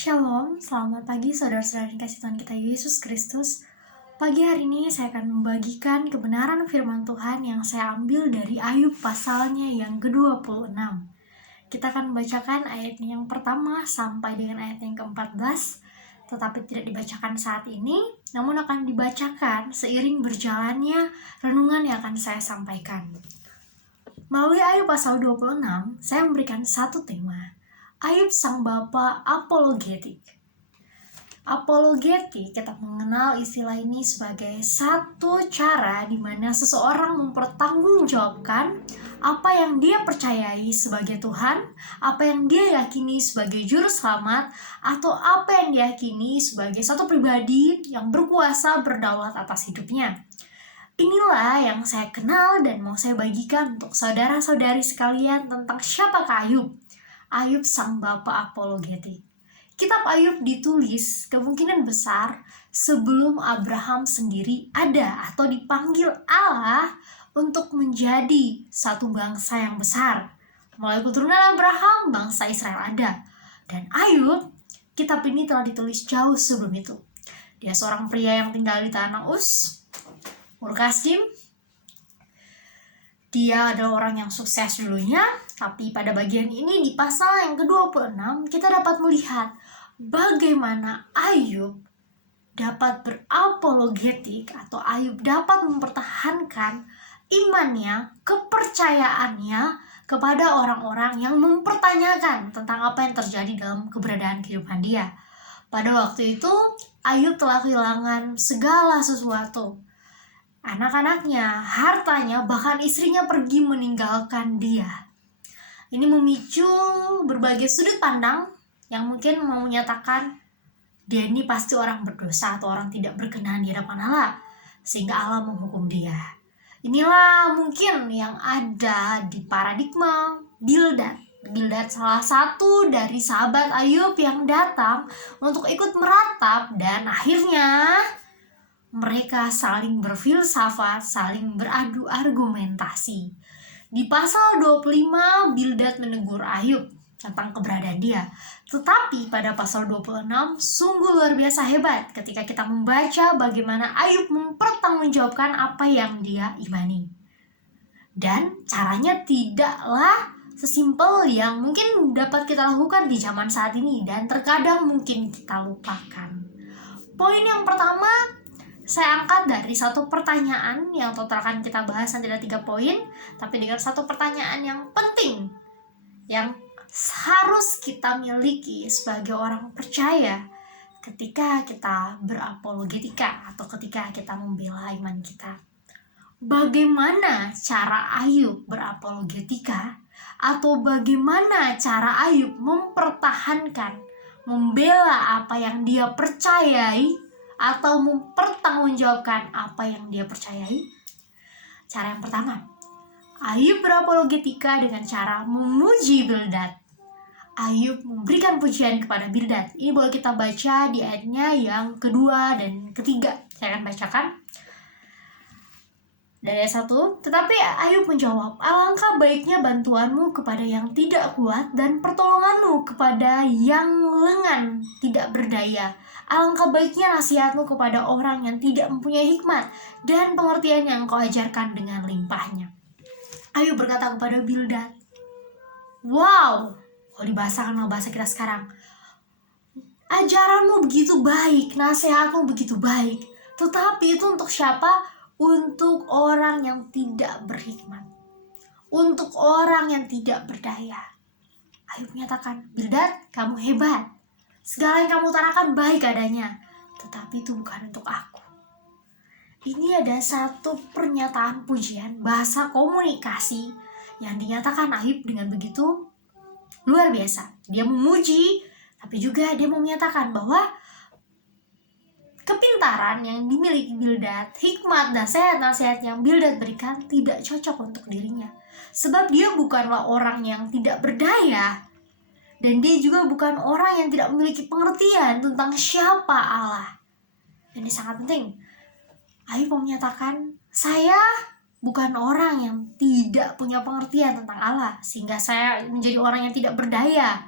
Shalom, selamat pagi saudara-saudara yang kasih Tuhan kita Yesus Kristus. Pagi hari ini saya akan membagikan kebenaran firman Tuhan yang saya ambil dari Ayub pasalnya yang ke-26. Kita akan membacakan ayat yang pertama sampai dengan ayat yang ke-14, tetapi tidak dibacakan saat ini, namun akan dibacakan seiring berjalannya renungan yang akan saya sampaikan. Melalui Ayub pasal 26, saya memberikan satu tema, Ayub sang bapa apologetik. Apologetik, kita mengenal istilah ini sebagai satu cara di mana seseorang mempertanggungjawabkan apa yang dia percayai sebagai Tuhan, apa yang dia yakini sebagai juru selamat, atau apa yang diyakini sebagai satu pribadi yang berkuasa berdaulat atas hidupnya. Inilah yang saya kenal dan mau saya bagikan untuk saudara-saudari sekalian tentang siapakah Ayub. Ayub sang bapa apologetik. Kitab Ayub ditulis kemungkinan besar sebelum Abraham sendiri ada atau dipanggil Allah untuk menjadi satu bangsa yang besar. Melalui keturunan Abraham, bangsa Israel ada. Dan Ayub, kitab ini telah ditulis jauh sebelum itu. Dia seorang pria yang tinggal di tanah Uz, Ur Kasdim. Dia adalah orang yang sukses dulunya, tapi pada bagian ini di pasal yang ke-26 kita dapat melihat bagaimana Ayub dapat berapologetik atau Ayub dapat mempertahankan imannya, kepercayaannya kepada orang-orang yang mempertanyakan tentang apa yang terjadi dalam keberadaan kehidupan dia. Pada waktu itu Ayub telah kehilangan segala sesuatu. Anak-anaknya, hartanya, bahkan istrinya pergi meninggalkan dia. Ini memicu berbagai sudut pandang yang mungkin mau menyatakan dia ini pasti orang berdosa atau orang tidak berkenan di hadapan Allah, sehingga Allah menghukum dia. Inilah mungkin yang ada di paradigma Bildad. Bildad salah satu dari sahabat Ayub yang datang untuk ikut meratap, dan akhirnya mereka saling berfilsafat, saling beradu argumentasi. Di pasal 25, Bildad menegur Ayub tentang keberadaan dia. Tetapi pada pasal 26, sungguh luar biasa hebat ketika kita membaca bagaimana Ayub mempertanggungjawabkan apa yang dia imani. Dan caranya tidaklah sesimpel yang mungkin dapat kita lakukan di zaman saat ini dan terkadang mungkin kita lupakan. Poin yang pertama, saya angkat dari satu pertanyaan yang total akan kita bahas nanti ada 3 poin, tapi dengan satu pertanyaan yang penting yang harus kita miliki sebagai orang percaya ketika kita berapologetika atau ketika kita membela iman kita. Bagaimana cara Ayub berapologetika atau bagaimana cara Ayub mempertahankan, membela apa yang dia percayai atau mempertanggungjawabkan apa yang dia percayai? Cara yang pertama, Ayub berapologetika dengan cara memuji Bildad. Ayub memberikan pujian kepada Bildad. Ini boleh kita baca di ayatnya yang kedua dan ketiga. Saya akan bacakan dari ayat 1. Tetapi Ayub menjawab, alangkah baiknya bantuanmu kepada yang tidak kuat dan pertolonganmu kepada yang lengan tidak berdaya. Alangkah baiknya nasihatmu kepada orang yang tidak mempunyai hikmat dan pengertian yang kau ajarkan dengan limpahnya. Ayub berkata kepada Bildad, wow, kalau dibahasakan sama bahasa kita sekarang, ajaranmu begitu baik, nasihatmu begitu baik, tetapi itu untuk siapa? Untuk orang yang tidak berhikmat, untuk orang yang tidak berdaya. Ayub menyatakan, Bildad, kamu hebat, segala yang kamu utarakan baik adanya, tetapi itu bukan untuk aku. Ini ada satu pernyataan pujian, bahasa komunikasi yang dinyatakan Ayub dengan begitu luar biasa. Dia memuji, tapi juga dia mau menyatakan bahwa kepintaran yang dimiliki Bildad, hikmat, nasihat-nasihat yang Bildad berikan tidak cocok untuk dirinya. Sebab dia bukanlah orang yang tidak berdaya, dan dia juga bukan orang yang tidak memiliki pengertian tentang siapa Allah. Dan ini sangat penting. Ayub menyatakan, saya bukan orang yang tidak punya pengertian tentang Allah, sehingga saya menjadi orang yang tidak berdaya.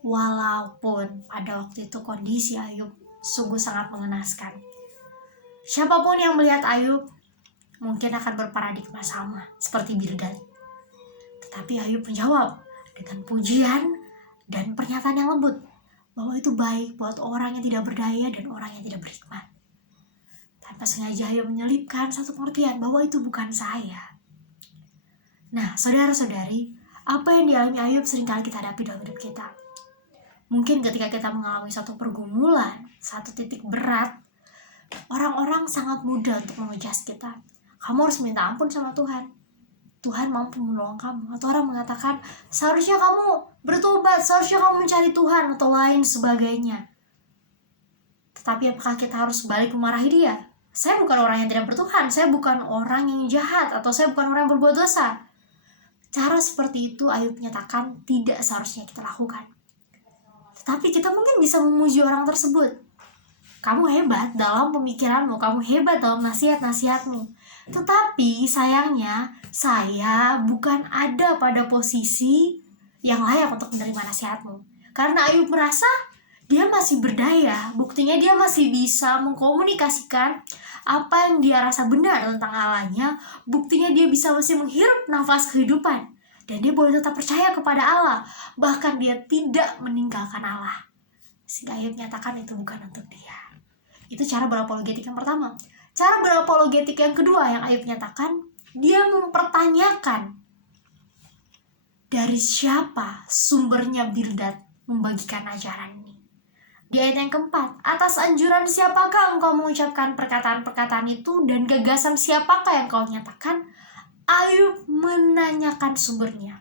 walaupun pada waktu itu kondisi Ayub sungguh sangat mengenaskan. Siapapun yang melihat Ayub mungkin akan berparadigma sama seperti Bildad. Tetapi Ayub menjawab dengan pujian dan pernyataan yang lembut bahwa itu baik buat orang yang tidak berdaya dan orang yang tidak berhikmat. Tanpa sengaja Ayub menyelipkan satu pengertian bahwa itu bukan saya. Nah, saudara-saudari, apa yang dialami Ayub seringkali kita hadapi dalam hidup kita. Mungkin ketika kita mengalami satu pergumulan, satu titik berat, orang-orang sangat mudah untuk mengejas kita. Kamu harus minta ampun sama Tuhan. Tuhan mampu menolong kamu. Atau orang mengatakan, seharusnya kamu bertobat, seharusnya kamu mencari Tuhan, atau lain sebagainya. Tetapi apakah kita harus balik memarahi dia? Saya bukan orang yang tidak bertuhan, saya bukan orang yang jahat, atau saya bukan orang yang berbuat dosa. Cara seperti itu Ayub menyatakan tidak seharusnya kita lakukan. Tetapi kita mungkin bisa memuji orang tersebut. Kamu hebat dalam pemikiranmu, kamu hebat dalam nasihat-nasihatmu. Tetapi sayangnya, saya bukan ada pada posisi yang layak untuk menerima nasihatmu. Karena Ayub merasa dia masih berdaya, buktinya dia masih bisa mengkomunikasikan apa yang dia rasa benar tentang Allahnya. Buktinya dia bisa masih menghirup nafas kehidupan. Dan dia boleh tetap percaya kepada Allah. Bahkan dia tidak meninggalkan Allah. Sehingga Ayub menyatakan itu bukan untuk dia. Itu cara berapologetik yang pertama. Cara berapologetik yang kedua yang Ayub nyatakan, dia mempertanyakan dari siapa sumbernya Bildad membagikan ajaran ini. Di ayat yang keempat, atas anjuran siapakah engkau mengucapkan perkataan-perkataan itu dan gagasan siapakah yang kau nyatakan? Ayub menanyakan sumbernya.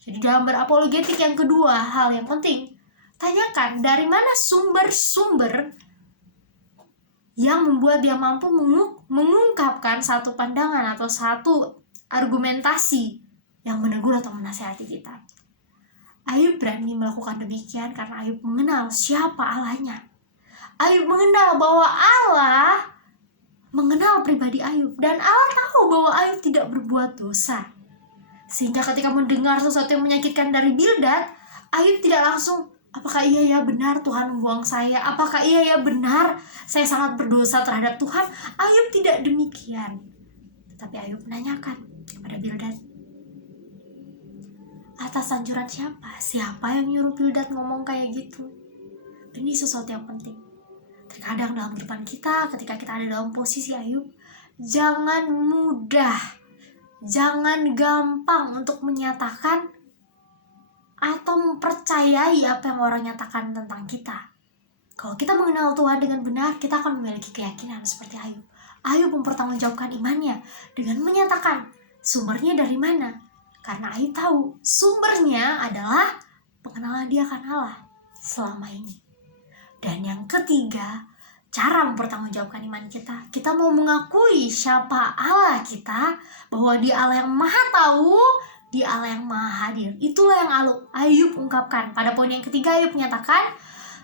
Jadi dalam berapologetik yang kedua, hal yang penting, tanyakan dari mana sumber-sumber yang membuat dia mampu mengungkapkan satu pandangan atau satu argumentasi yang menegur atau menasihati kita. Ayub berani melakukan demikian karena Ayub mengenal siapa Allahnya. Ayub mengenal bahwa Allah mengenal pribadi Ayub, dan Allah tahu bahwa Ayub tidak berbuat dosa. Sehingga ketika mendengar sesuatu yang menyakitkan dari Bildad, Ayub tidak langsung, apakah iya ya benar Tuhan membuang saya? Apakah iya ya benar saya sangat berdosa terhadap Tuhan? Ayub tidak demikian. Tetapi Ayub menanyakan kepada Bildad, atas anjuran siapa? Siapa yang nyuruh Bildad ngomong kayak gitu? Ini sesuatu yang penting. Terkadang dalam kehidupan kita, ketika kita ada dalam posisi Ayub, jangan mudah, jangan gampang untuk menyatakan atau mempercayai apa yang orang nyatakan tentang kita. Kalau kita mengenal Tuhan dengan benar, kita akan memiliki keyakinan seperti Ayub. Ayub mempertanggungjawabkan imannya dengan menyatakan sumbernya dari mana. Karena Ayub tahu sumbernya adalah pengenalan dia akan Allah selama ini. Dan yang ketiga, cara mempertanggungjawabkan iman kita. Kita mau mengakui siapa Allah kita, bahwa dia Allah yang maha tahu, dia Allah yang maha hadir. Itulah yang Ayub ungkapkan. Pada poin yang ketiga, Ayub menyatakan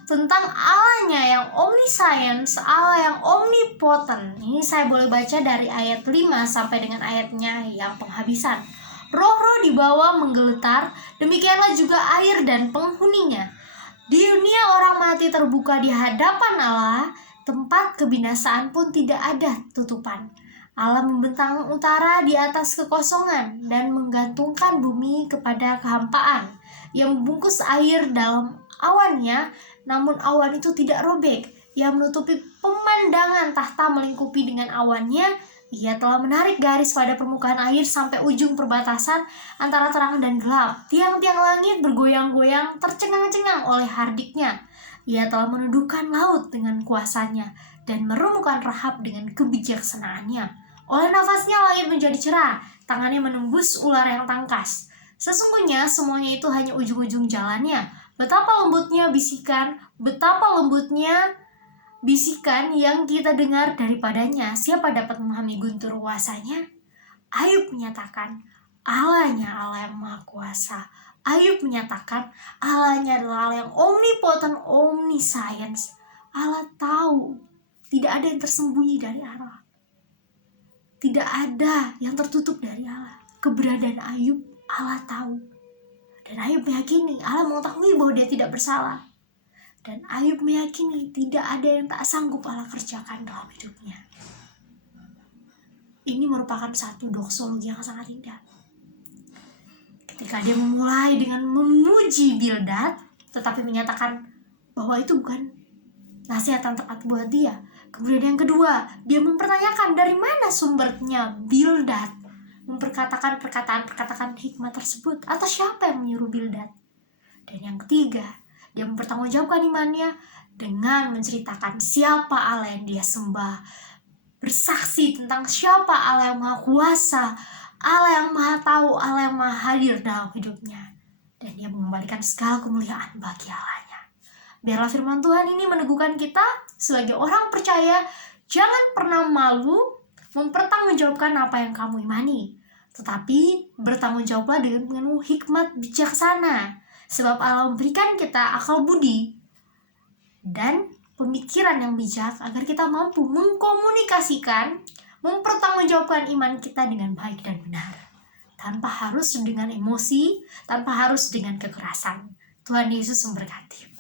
tentang Allahnya yang omniscience, Allah yang omnipotent. Ini saya boleh baca dari ayat 5 sampai dengan ayatnya yang penghabisan. Roh-roh di bawah menggeletar, demikianlah juga air dan penghuninya. Di dunia orang mati terbuka di hadapan Allah, tempat kebinasaan pun tidak ada tutupan. Allah membentang utara di atas kekosongan dan menggantungkan bumi kepada kehampaan. Ia membungkus air dalam awannya, namun awan itu tidak robek. Ia menutupi pemandangan tahta melingkupi dengan awannya. Ia telah menarik garis pada permukaan air sampai ujung perbatasan antara terang dan gelap. Tiang-tiang langit bergoyang-goyang tercengang-cengang oleh hardiknya. Ia telah menuduhkan laut dengan kuasanya dan merumuhkan Rahab dengan kebijaksanaannya. Oleh nafasnya langit menjadi cerah, tangannya menembus ular yang tangkas. Sesungguhnya semuanya itu hanya ujung-ujung jalannya. Betapa lembutnya bisikan yang kita dengar daripadanya. Siapa dapat memahami guntur kuasanya? Ayub menyatakan Allahnya Allah yang maha kuasa. Ayub menyatakan Allahnya adalah Allah yang omnipotent, omniscience. Allah tahu, tidak ada yang tersembunyi dari Allah. Tidak ada yang tertutup dari Allah. Keberadaan Ayub Allah tahu. Dan Ayub meyakini Allah mengetahui bahwa dia tidak bersalah. Dan Ayub meyakini tidak ada yang tak sanggup Allah kerjakan dalam hidupnya. Ini merupakan satu doksologi yang sangat indah. Ketika dia memulai dengan memuji Bildad, tetapi menyatakan bahwa itu bukan nasihat yang tepat buat dia. Kemudian yang kedua, dia mempertanyakan dari mana sumbernya Bildad memperkatakan perkataan hikmat tersebut, atau siapa yang menyuruh Bildad. Dan yang ketiga, dia mempertanggungjawabkan imannya dengan menceritakan siapa Allah yang dia sembah, bersaksi tentang siapa Allah yang maha kuasa, Allah yang maha tahu, Allah yang maha hadir dalam hidupnya. Dan dia mengembalikan segala kemuliaan bagi Allahnya. Biarlah firman Tuhan ini meneguhkan kita sebagai orang percaya, jangan pernah malu mempertanggungjawabkan apa yang kamu imani, tetapi bertanggung jawablah dengan penuh hikmat bijaksana, sebab Allah memberikan kita akal budi dan pemikiran yang bijak agar kita mampu mengkomunikasikan, mempertanggungjawabkan iman kita dengan baik dan benar, tanpa harus dengan emosi, tanpa harus dengan kekerasan. Tuhan Yesus memberkati.